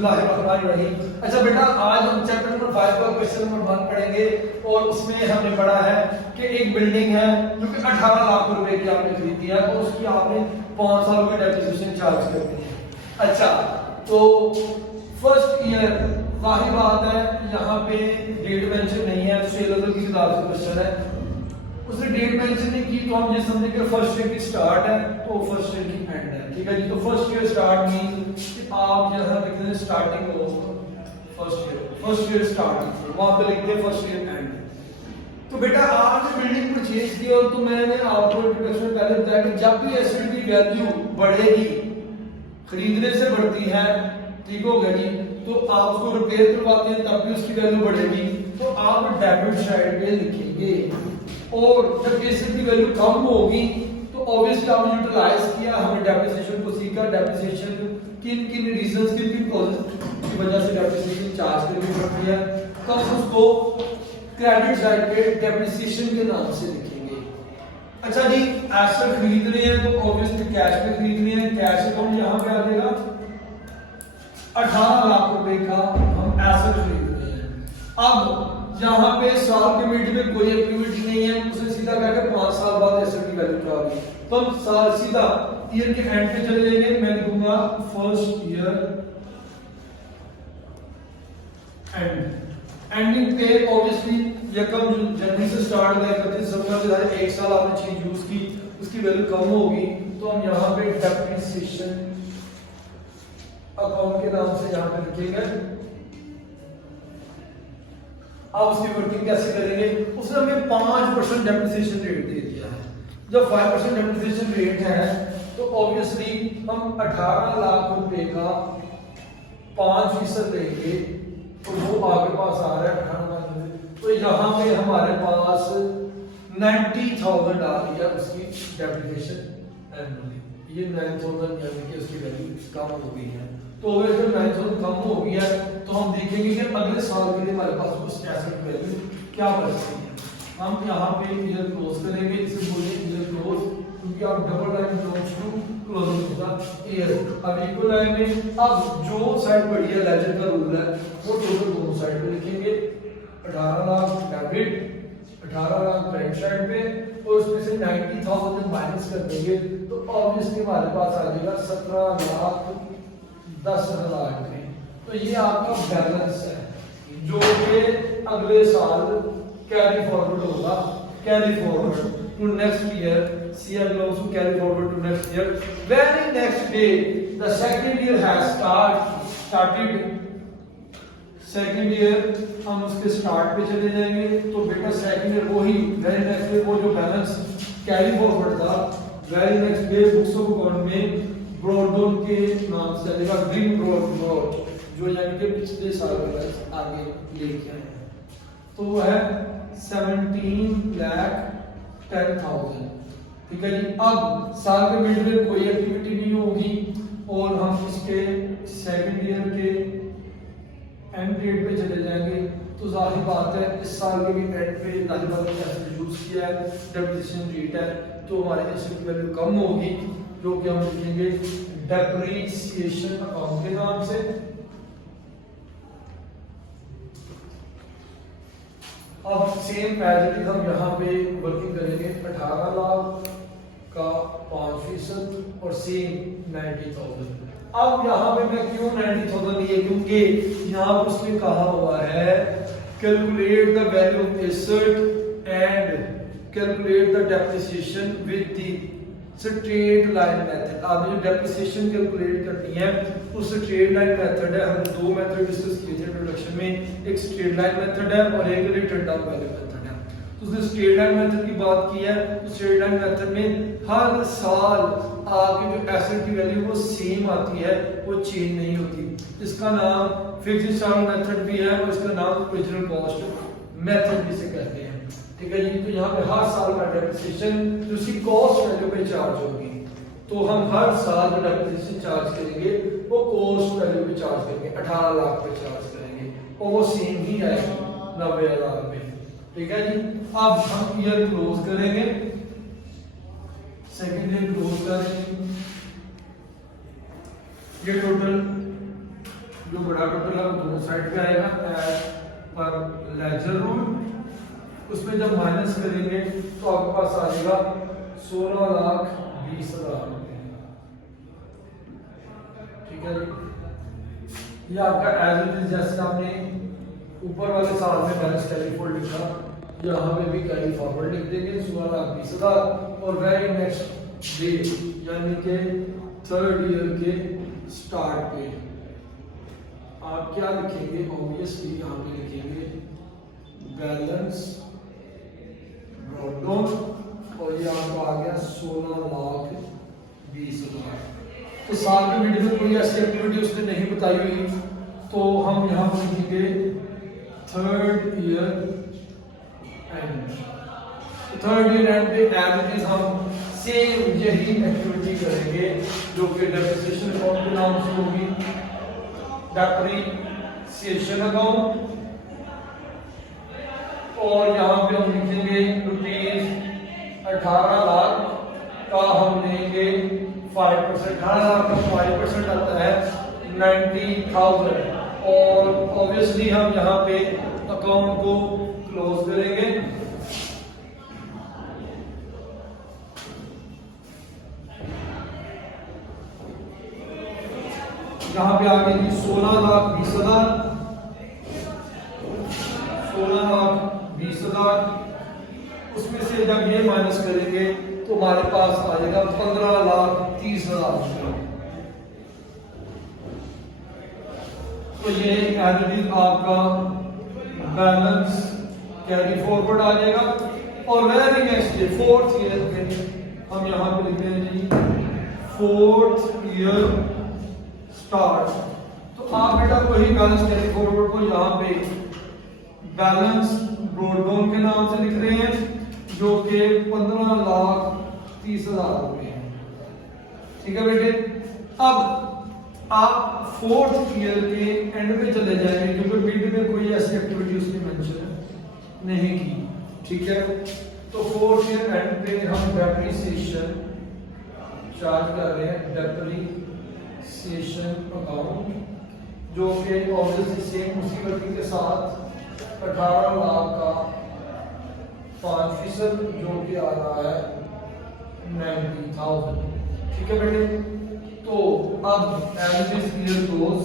बिस्मिल्लाहिर्रहमानिर्रहीम। अच्छा बेटा, आज हम चैप्टर नंबर 5 का क्वेश्चन नंबर 1 पढ़ेंगे और उसमें हमने पढ़ा है कि एक बिल्डिंग है जो कि 18 लाख रुपए की आपने खरीदी है और उसकी आपने 5 साल की डेप्रिसिएशन चार्ज करनी है। अच्छा, तो फर्स्ट ईयर जाहिर बात है यहाँ पे डेट मेंशन नहीं है, सेलर की किताब से क्वेश्चन है, उसने डेट मेंशन नहीं की तो हम ये समझे कि फर्स्ट ईयर की स्टार्ट है तो फर्स्ट ईयर की एंड है। ठीक है जी, तो फर्स्ट ईयर स्टार्ट मीन कि आप यहाँ लिखते हैं starting of first year start, वहां पे लिखते हैं फर्स्ट ईयर एंड। तो बेटा आपने बिल्डिंग परचेज की और तो मैंने आपको इंट्रोडक्शन में पहले बताया कि जब भी एसेट की वैल्यू बढ़ेगी, खरीदने से बढ़ती है, ठीक हो गया जी, तो आप उसको रिपेयर करवाते हैं तब भी उसकी वैल्यू बढ़ेगी, तो आप डेबिट साइड पे लिखेंगे। और जब एसेट की वैल्यू कम होगी तो ऑब्वियसली आपने यूटिलाइज किया, हमें डेप्रिसिएशन को सीखा, डेप्रिसिएशन किन किन रीजंस किन कॉजेस की वजह से डेप्रिसिएशन चार्ज करनी पड़ती है, तो हम उसको क्रेडिट साइड पे डेप्रिसिएशन के नाम से लिखेंगे। अच्छा जी, एसेट खरीद रहे हैं तो ऑब्वियसली कैश पे खरीद रहे हैं, कैश अकाउंट यहाँ पे आ जाएगा, 18 लाख रुपए का हम एसेट खरीद रहे हैं। अब यहाँ पे साल के मिड में कोई एक्टिविटी नहीं है, उसे सीधा कहकर 5 साल बाद एसेट की वैल्यू क्या होगी, तो हम साल सीधा ईयर के एंड पे चले जाएंगे। मैं लिखूंगा फर्स्ट ईयर एंडिंग पे ऑब्वियसली यकम जनवरी से स्टार्ट होगा, 31 दिसंबर से एक साल आपने चीज यूज की, उसकी वैल्यू कम होगी, तो हम यहाँ पे डेप्रिसिएशन अकाउंट के नाम से यहाँ पे लिखेंगे। अब उसकी वर्किंग कैसे करेंगे, उसने हमें 5% डेप्रिसिएशन रेट दे दिया है। जब 5% डेप्रिसिएशन रेट है तो ऑब्वियसली हम 18 लाख रुपए का 5% लेंगे, तो वो आपके पास आ रहा है 18 लाख रुपए, तो यहाँ पे हमारे पास 90,000 आ रही है उसकी डेप्रिसिएशन एनुअली। ये 9,000 यानी कि उसकी वैल्यू कम हो गई है, तो अगर जब 9,000 कम हो गई है तो हम देखेंगे कि अगले साल के लिए हमारे पास उस एसेट की वैल्यू क्या बचती है। हम यहाँ पे ईयर क्लोज करेंगे, इसे बोलिए ईयर क्लोज, क्योंकि आप double line belongs to closing होगा ईयर। अब इक्वल लाइन में अब जो साइड बढ़ी है लेजर का रूल है वो टोटल दोनों साइड पे लिखेंगे, 18 lakh debit, 18 lakh credit side पे, और उसमें से 90,000 माइनस कर देंगे तो ऑब्वियसली हमारे पास आ जाएगा 17,10,000 में। तो ये आपका बैलेंस है जो कि अगले साल कैरी फॉरवर्ड होगा, carry forward to next year, CR belongs to carry forward to next year. Very next day the second year has started, second year हम उसके स्टार्ट पे चले जाएंगे, तो बेटा सेकेंड ईयर वही वेरी नेक्स्ट डे वो जो बैलेंस कैरी फॉरवर्ड था, very next day books of account में ब्रॉडडाउन के नाम से चलेगा, ड्रीम ब्रॉड जो यानी कि पिछले साल का बैलेंस आगे लेके आए हैं, तो वो है 17,10,000। ठीक है जी, अब साल के मिड में कोई एक्टिविटी नहीं होगी और हम इसके सेकेंड ईयर के एंड डेट पे चले जाएंगे, तो जाहिर बात है इस साल के भी एंड पे जाहिर बात है एसेट यूज किया है, डेप्रिसिएशन रेट है, तो हमारे एसेट की वैल्यू कम होगी, जो कि हम लिखेंगे डेप्रिसिएशन अकाउंट के नाम से। अब सेम एज इट इज हम यहाँ पे वर्किंग करेंगे, 18 लाख का 5% और सेम 90,000। अब यहाँ पे मैं क्यों 90,000 लिए, क्योंकि यहाँ पर उसने कहा हुआ है calculate the value of asset and calculate the depreciation with the straight line method. आपने जो डेप्रिसिएशन कैलकुलेट करनी है तो स्ट्रेट लाइन मेथड है, हम दो मेथड डिस्कस किए थे इंट्रोडक्शन में, एक स्ट्रेट लाइन मेथड है और एक रिटर्न डाउन वैल्यू मेथड है। तो उसने स्ट्रेट लाइन मेथड की बात की है, तो स्ट्रेट लाइन मेथड में हर साल आपकी जो एसेट की वैल्यू वो सेम आती है, वो चेंज नहीं होती। इसका नाम फिक्स्ड इंस्टॉलमेंट मेथड भी है और इसका नाम ओरिजिनल कॉस्ट मेथड भी से कहते हैं। ठीक है जी, तो यहाँ पे हर साल का डेप्रिसिएशन जो उसकी कॉस्ट वैल्यू पे चार्ज होगी, तो हम हर साल जो डेप्रिसिएशन चार्ज करेंगे वो कॉस्ट वैल्यू पे चार्ज करेंगे, 18 लाख पे चार्ज करेंगे और वो सेम ही आएगी 90,000 में। ठीक है जी, अब हम ईयर क्लोज करेंगे, सेकेंड ईयर क्लोज करेंगे, ये टोटल जो बड़ा टोटल है वो दोनों साइड पे आएगा एज पर लेजर रूल। उसमें जब माइनस करेंगे तो आपके पास आ जाएगा 16,20,000 रुपये। ठीक है जी, ये आपका एज इट इज जैसे आपने ऊपर वाले साल में बैलेंस कैरी फॉरवर्ड लिखा, यहाँ पे भी कैरी फॉरवर्ड लिख देंगे 16,20,000। और वेरी नेक्स्ट डे यानी कि थर्ड ईयर के स्टार्ट पे आप क्या लिखेंगे? ऑब्वियसली यहाँ पे लिखेंगे बैलेंस ब्रॉट डाउन और ये आपको आ गया 16,20,000। तो साल के वीडियो में कोई ऐसी एक्टिविटी उसने नहीं बताई हुई तो हम यहाँ पर लिखेंगे third year and. Third year and पे एज इट इज हम सेम यही एक्टिविटी करेंगे जो कि डेप्रिसिएशन अकाउंट के नाम से होगी, डेप्रिसिएशन अकाउंट। और यहाँ पे हम लिखेंगे ₹18 लाख का हम लेंगे 5%। 18 लाख का 5% आता है 90,000। और ऑब्वियसली हम यहाँ पे अकाउंट को क्लोज करेंगे। यहाँ पे आगे 16,20,000, 16,20,000। उसमें से जब ये माइनस करेंगे तो हमारे पास आ जाएगा 15,30,000 रुपये। तो ये एज इट इज आपका बैलेंस कैरी फॉरवर्ड आ जाएगा। और very next day fourth year में हम यहाँ पे लिखते हैं जी फोर्थ ईयर स्टार्ट। तो आप बेटा वही बैलेंस कैरी फॉरवर्ड को यहाँ पे बैलेंस ब्रॉट डाउन के नाम से लिख रहे हैं जो कि 15,30,000 रुपए है। ठीक है बेटे, अब आप फोर्थ ईयर के एंड में चले जाएंगे क्योंकि मिड में कोई ऐसी एक्टिविटी उसने मेंशन नहीं की। ठीक है, तो फोर्थ ईयर एंड पे हम डेप्रिसिएशन चार्ज कर रहे हैं, डेप्रिसिएशन अकाउंट जो कि ऑब्वियसली सेम उसी वर्किंग के साथ 18 लाख का 5% जो कि आ रहा है 90,000। ठीक है बेटे, तो अब एज दिस ईयर गोज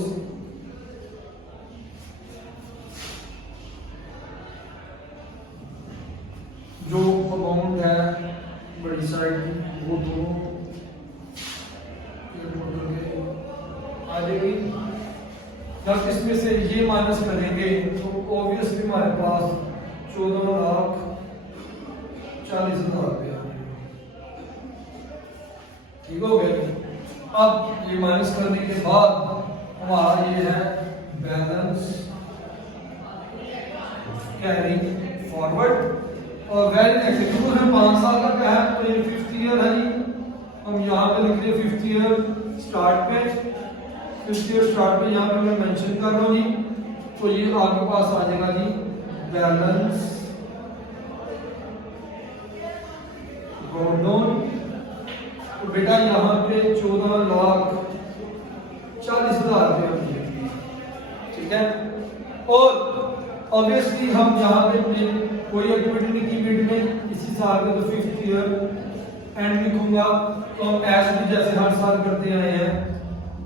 जो अमाउंट है बड़ी साइड वो दोनों आ जाएगी। जब इसमें से ये माइनस करेंगे तो ऑब्वियसली हमारे पास 14,40,000 रुपये आ जाएंगे। ठीक हो गया। अब ये माइनस करने के बाद हमारा ये है बैलेंस कैरी फॉरवर्ड। और वेरी नेक्स्ट क्योंकि 5 साल का क्या है तो ये 5th ईयर है जी। हम यहाँ पे लिख रहे हैं 5th ईयर स्टार्ट पे, 5th ईयर स्टार्ट पे यहाँ पे मैं मेंशन कर रहा हूँ जी। तो ये आपके पास आ जाएगा जी बैलेंस ब्रॉट डाउन। तो बेटा यहाँ पे 14,40,000 रुपये। ठीक है, और ऑब्वियसली हम यहाँ पे कोई एक्टिविटी नहीं की मिड में इसी साल में, तो 5th ईयर एंड लिखूंगा। तो हम एज भी जैसे हर साल करते आए हैं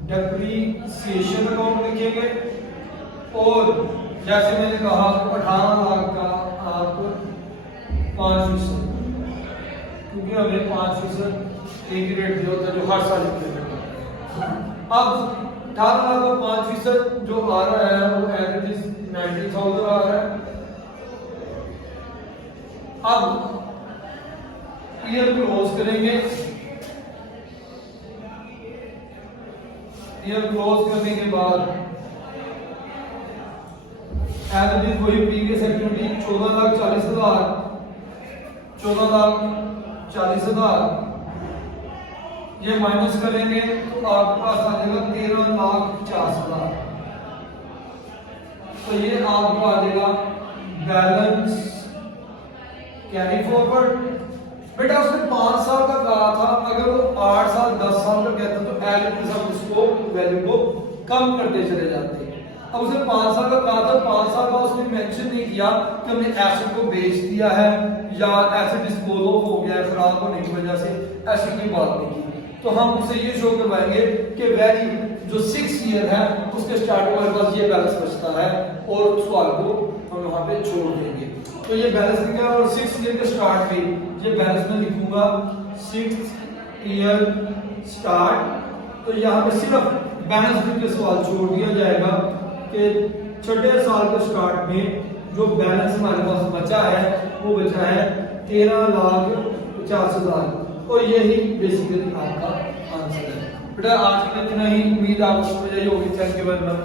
डेप्रिसिएशन अकाउंट लिखेंगे। और जैसे मैंने कहा 18 लाख का आप 5%, क्योंकि हमें 5% एक रेट दिया होता है जो हर साल अब 18 लाख का 5% जो आ रहा है वो एज इट इज 90,000 आ रहा है। अब ईयर क्लोज करेंगे। ईयर क्लोज करने के बाद एज इट इज वही प्रीवियस एक्टिविटी 14,40,000, 14,40,000 ये माइनस करेंगे तो आपके पास आ जाएगा 13,50,000। तो ये आपको आ जाएगा बैलेंस कैरी फॉरवर्ड। बेटा उसने 5 साल का कहा था, अगर वो 8 साल 10 साल का कहता तो एज इट इज हम उसको वैल्यू को कम करते चले जाते हैं। अब उसने 5 साल का कहा था, 5 साल का उसने मेंशन नहीं किया कि हमने एसेट को बेच दिया है या एसेट डिस्पोज ऑफ हो गया है खराब होने की वजह से, ऐसी कोई बात नहीं की। तो हम उसे ये शो करवाएंगे कि वैल्यू जो 6 ईयर है उसके स्टार्ट हमारे पास ये बैलेंस बचता है और सवाल को हम वहां पे छोड़ देंगे। तो ये बैलेंस निकला और 6 ईयर के स्टार्ट पे ये बैलेंस में लिखूंगा 6 ईयर स्टार्ट। तो यहाँ पे सिर्फ बैलेंस के सवाल छोड़ दिया जाएगा कि छठे साल के स्टार्ट में जो बैलेंस हमारे पास बचा है वो बचा है 13,50,000 और यही बेसिकली आपका आंसर है। बेटा आज के लिए इतना ही, उम्मीद आपको समझ आई होगी। Thank you very much.